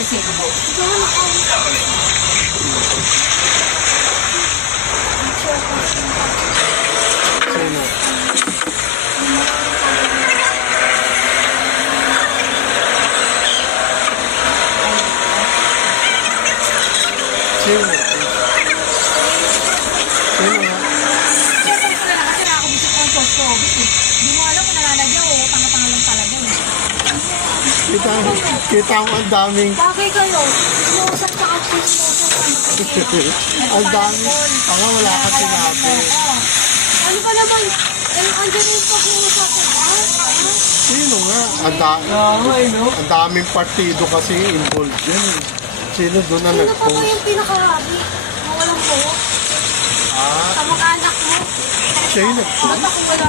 blessing. Sino? Sino? Sino nga? Siyempre, kasi nakakabusok ko ang post-COVID eh. Hindi mo alam kung nalalagyan o tanga-tanga lang talaga eh. Kita mo ang daming, Bagay kayo. Sinusap sa kapit, sinusap. ang daming, wala ka sinabi. Ano pa naman? Andyan yung pag-uusap ko. Sino nga? Ang daming partido kasi involved dyan. Sino doon na Sino pa ba nag-post? yung pinaka-habi? Na walang buhok? Ah, Kamag-anak mo? siya yung nag-post? Ba't ako wala